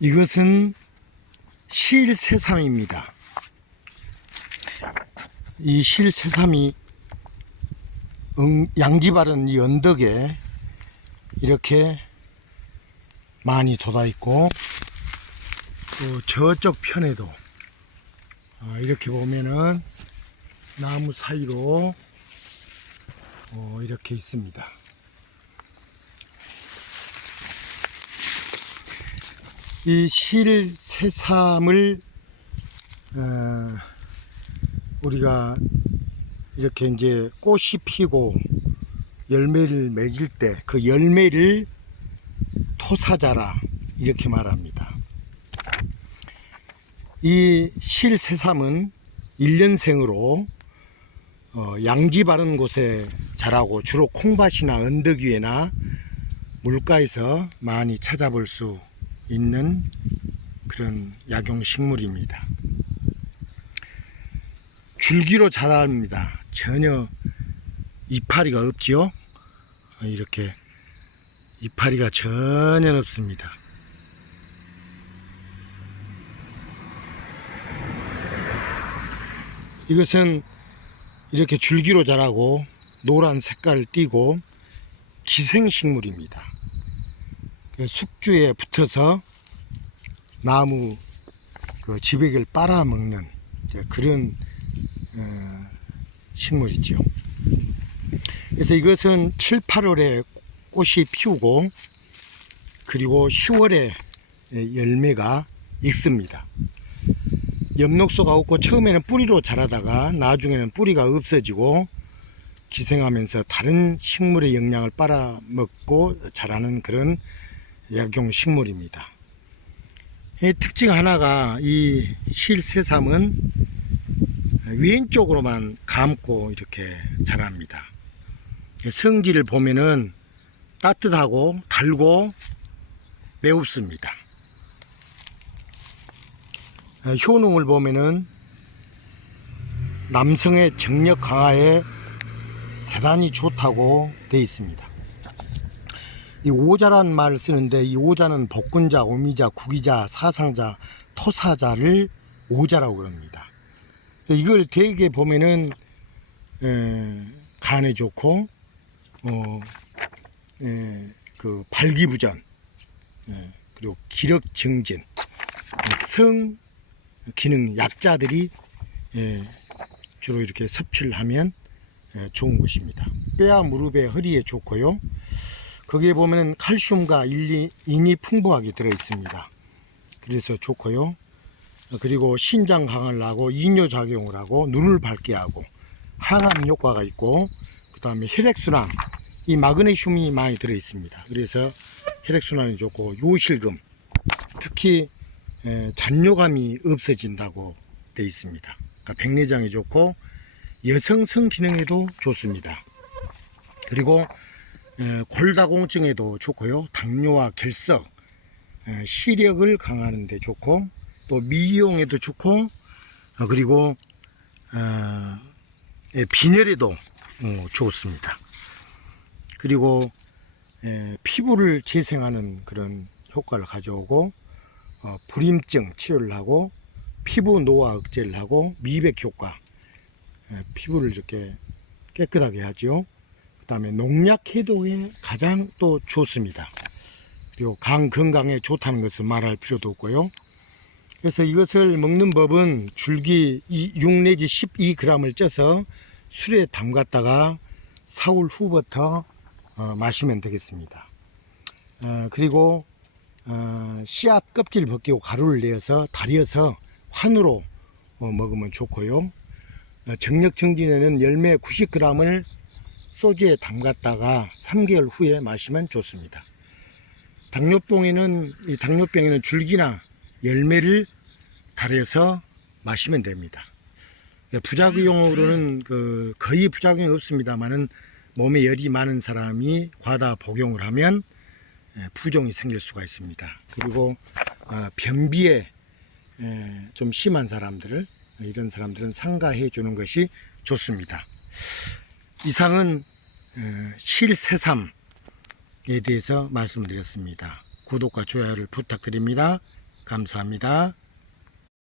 이것은 실새삼입니다. 이 실새삼이 응- 양지 바른 이 언덕에 이렇게 많이 돋아 있고 또 저쪽 편에도 어, 이렇게 보면은 나무 사이로 어, 이렇게 있습니다. 이 실새삼을 어, 우리가 이렇게 이제 꽃이 피고 열매를 맺을 때 그 열매를 토사자라 이렇게 말합니다. 이 실새삼은 1년생으로 어, 양지 바른 곳에 자라고 주로 콩밭이나 언덕 위에나 물가에서 많이 찾아볼 수 있는 그런 약용식물입니다. 줄기로 자랍니다. 전혀 이파리가 없지요. 어, 이렇게 이파리가 전혀 없습니다. 이것은 이렇게 줄기로 자라고 노란 색깔을 띠고 기생식물입니다. 그 숙주에 붙어서 나무 그 지백을 빨아먹는 그런 어, 식물이죠. 그래서 이것은 7, 8월에 꽃이 피우고 그리고 10월에 열매가 익습니다. 엽록소가 없고 처음에는 뿌리로 자라다가 나중에는 뿌리가 없어지고 기생하면서 다른 식물의 영양을 빨아먹고 자라는 그런 약용 식물입니다. 이 특징 하나가 이 실새삼은 왼쪽으로만 감고 이렇게 자랍니다. 성질을 보면은 따뜻하고 달고 매웁습니다. 어, 효능을 보면은 남성의 정력 강화에 대단히 좋다고 되어 있습니다. 이 오자라는 말을 쓰는데 이 오자는 복근자, 오미자, 구기자, 사상자, 토사자를 오자라고 그럽니다. 이걸 되게 보면은 에, 간에 좋고 어, 에, 그 발기부전 에, 그리고 기력 증진 성 기능 약자들이 예, 주로 이렇게 섭취를 하면 예, 좋은 것입니다. 뼈와 무릎에 허리에 좋고요. 거기에 보면 칼슘과 인이 풍부하게 들어 있습니다. 그래서 좋고요. 그리고 신장 강화를 하고 이뇨 작용을 하고 눈을 밝게 하고 항암 효과가 있고 그 다음에 혈액순환 이 마그네슘이 많이 들어 있습니다. 그래서 혈액순환이 좋고 요실금 특히 에, 잔뇨감이 없어진다고 돼 있습니다. 그러니까 백내장에 좋고 여성성 기능에도 좋습니다. 그리고 에, 골다공증에도 좋고요. 당뇨와 결석, 에, 시력을 강화하는 데 좋고 또 미용에도 좋고 어, 그리고 어, 에, 빈혈에도 어, 좋습니다. 그리고 에, 피부를 재생하는 그런 효과를 가져오고 어, 불임증 치료를 하고 피부 노화 억제를 하고 미백 효과 에, 피부를 이렇게 깨끗하게 하지요. 그 다음에 농약 해독에 가장 또 좋습니다. 그리고 간 건강에 좋다는 것을 말할 필요도 없고요. 그래서 이것을 먹는 법은 줄기 6 내지 12g을 쪄서 술에 담갔다가 사흘 후부터 어, 마시면 되겠습니다. 어, 그리고 어, 씨앗 껍질 벗기고 가루를 내어서 달여서 환으로 어, 먹으면 좋고요. 어, 정력 증진에는 열매 90g을 소주에 담갔다가 3개월 후에 마시면 좋습니다. 당뇨병에는 이 당뇨병에는 줄기나 열매를 달여서 마시면 됩니다. 예, 부작용으로는 그 거의 부작용이 없습니다만은 몸에 열이 많은 사람이 과다 복용을 하면 예, 부종이 생길 수가 있습니다. 그리고 아, 변비에 에, 좀 심한 사람들을 이런 사람들은 상가해 주는 것이 좋습니다. 이상은 에, 실새삼에 대해서 말씀드렸습니다. 구독과 좋아요를 부탁드립니다. 감사합니다.